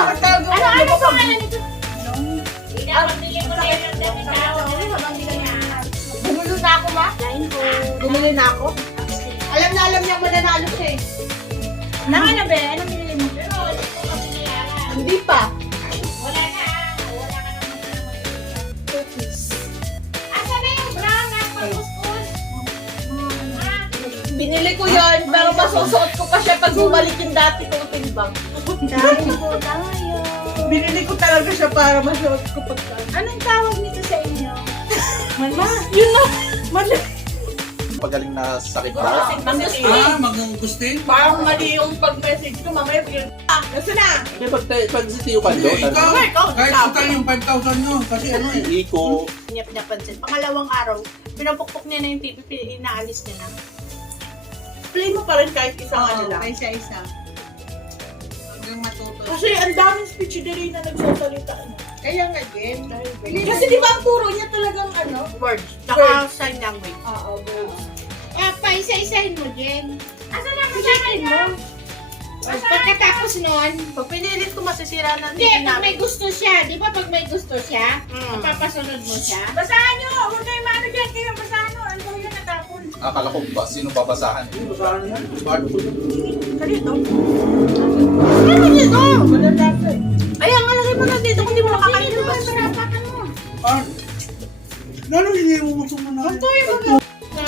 Masakit talaga. Ano pangalan nito? Pinapamili ko na yun ang dami tao. Bumili na ako, ma. Lain ko. Bumili na ako. Alam na alam niyang mananalo siya eh. Nang ano ba? Anong binili mo? Pero hindi ko pa pinayaran. Hindi pa. Wala na. Wala ka naman na naman. Asa na yung brown na pagkuskus? Binili ko yun, pero masusuot ko pa siya pag bumalik yung dati kong timbang. Kain po tayo. Binili ko talaga siya para masuot ko pagka. Anong tawag nito sa inyo? Mama, yun na. Mali. Pagaling na sakit na. Mag-gustin? Parang mali yung pag-message ko, mamaya bigyan. Nasa na? Hindi, pag si Tio Kando, Ikaw, kahit total yung 5,000 nyo. Kasi ano eh. Iko, Niya pinapansin. Pangalawang araw, pinapukpok niya na yung TV, inaalis niya na. Play mo pa rin kahit isang ano lang. Isa-isa. Hanggang matuto. Kasi ang daming speech din na nagsasalita. Kaya nga din. Kasi di ba ang turo niya talagang ano? Words. Tsaka sign language. Oo, words. Pa, isa-isahin mo, Jen. Asa na Isahin mo. Pagkatapos nun, Pag pinilit ko masisira na hindi, pag may gusto siya, di ba pag may gusto siya, papasunod mo siya. Basahan nyo! Huwag kayo maano dyan. Kayo basahan nyo. Ano yun natapon? akala ko ba, sino babasahan? Basahan na yan. Smart. Kanito? Ano dito? Madalasa eh. Ay, ang alagay mo na dito kung di mo nakakain ba? Ah, Lalo hindi mo gusto mo na.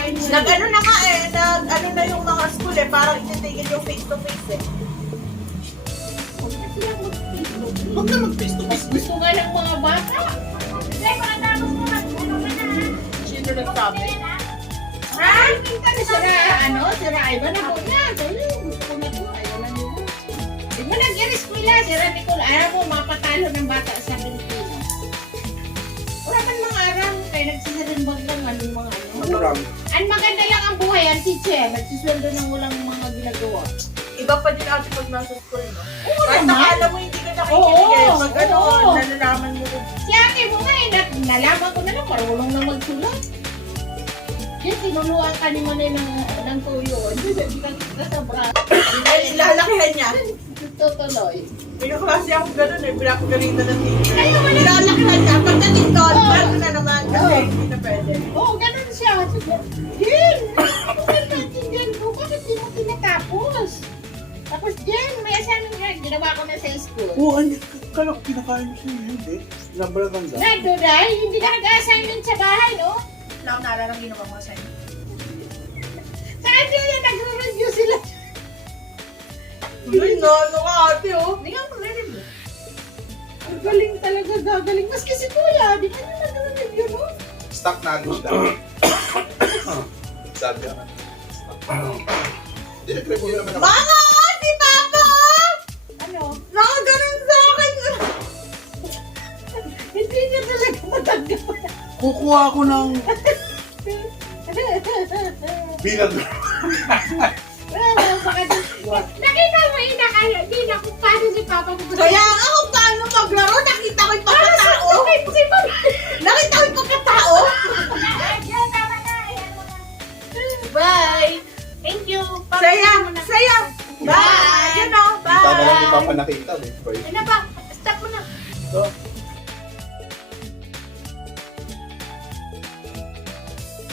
Nag-ano na nga eh, nag-ano na yung mga school eh, parang ititigil yung face-to-face eh. Huwag na mag-face to face. Gusto nga ng mga bata. Hindi, pagkatapos mo ano ka na. Sino nagsabi? Ha? Sira, sira Ivan ako na. Sabi, gusto ko na to. Ayaw na nila. Di ba nag-iriskwila, sira Nicole. Ayaw mo, mapatalo ng bata sa Pilipinas. Wala man mga aram, kaya nagsisarimbag lang anong mga ano. Maturang. Ang maganda lang ang buhay, ang teacher. Nagsisweldo ng walang mga ginagawa. Iba pa din ate pag nasa school, no? Oo Kahit naman. nakala mo hindi ka nakikinig eh, Oo, pag ano, oo. nalalaman mo rin. Si ate mo nga eh, nalaman ko na lang, marunong na magsulat. Yan, tinuluan ka ni Manay ng tuyo. Hindi ka nasabra. Ay, lalakihan niya. Tutuloy. Pinaklase ako gano'n eh, pinapagalitan ng teacher. Kaya wala. Lalakihan niya, pagdating doon, Oo. bago na naman kasi Oo. hindi na pwede. Oo, ganun siya. Jen, Jen, bakit di mo tinatapos? Tapos Jen, may assignment nga, ginawa ko na sa school. Oo, kala ko kinakain mo siya. Hindi. Nabalagan ka. Nando dahil hindi ka nag-assignment sa bahay, no? Wala akong naalala ng ginawa ko sa inyo. Sa atin yan, nagre-review sila. Uy, no, ano ka ate oh. Hindi nga magre-review. Ang galing talaga, gagaling. Maski si Kuya, di ka na nagre-review, no? Stock na ano lang. Sabi ka na. Hindi, nag-review naman ako. Mama! Si Papa! Ano? Nakaganon sa akin! Hindi niya talaga matanggap. Kukuha ako ng Bilang. Nakita mo ina kaya, di na kung paano si Papa ko. Kaya nga kung paano maglaro, nakita ko yung pagkatao. Okay, kasi Papa. Nakita ko yung pagkatao. Diyan, tama na. Ayan mo na. Bye! Thank you. Saya! Saya! Bye! Yun o, Tama lang bye! yung papanakita. Ano ba? Stop mo na. So,